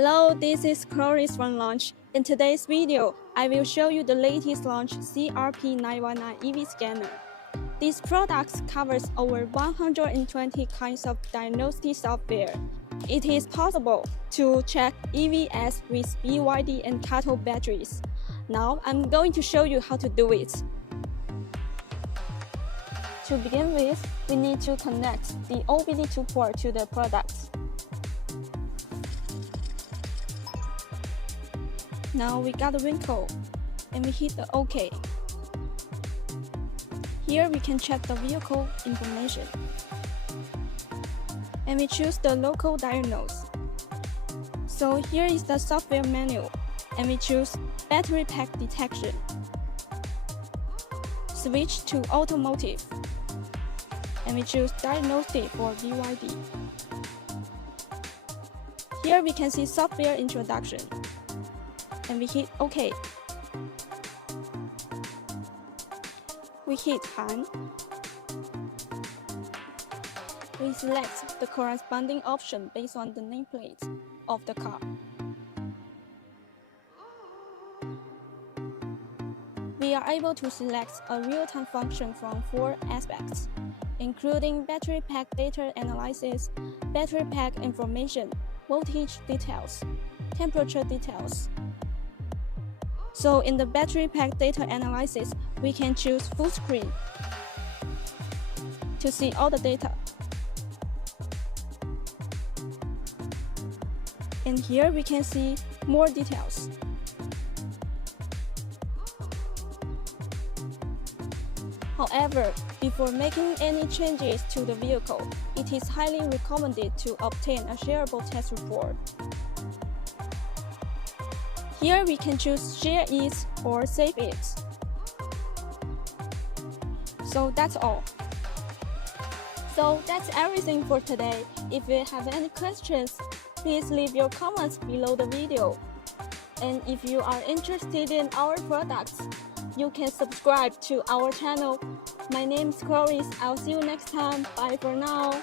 Hello, this is Chloris from Launch. In today's video, I will show you the latest launch CRP919 EV scanner. This product covers over 120 kinds of diagnostic software. It is possible to check EVs with BYD and cathode batteries. Now, I'm going to show you how to do it. To begin with, we need to connect the OBD2 port to the product. Now we got the wrinkle, and we hit the OK. Here we can check the vehicle information. And we choose the local diagnose. So here is the software menu, and we choose battery pack detection. Switch to automotive, and we choose diagnostic for BYD. Here we can see software introduction, and we hit OK. We hit Han. We select the corresponding option based on the nameplate of the car. We are able to select a real-time function from 4 aspects, including battery pack data analysis, battery pack information, voltage details, temperature details. So in the battery pack data analysis, we can choose full screen to see all the data. And here we can see more details. However, before making any changes to the vehicle, it is highly recommended to obtain a shareable test report. Here we can choose Share It or Save It. So that's all. So that's everything for today. If you have any questions, please leave your comments below the video. And if you are interested in our products, you can subscribe to our channel. My name is Chloris. I'll see you next time. Bye for now.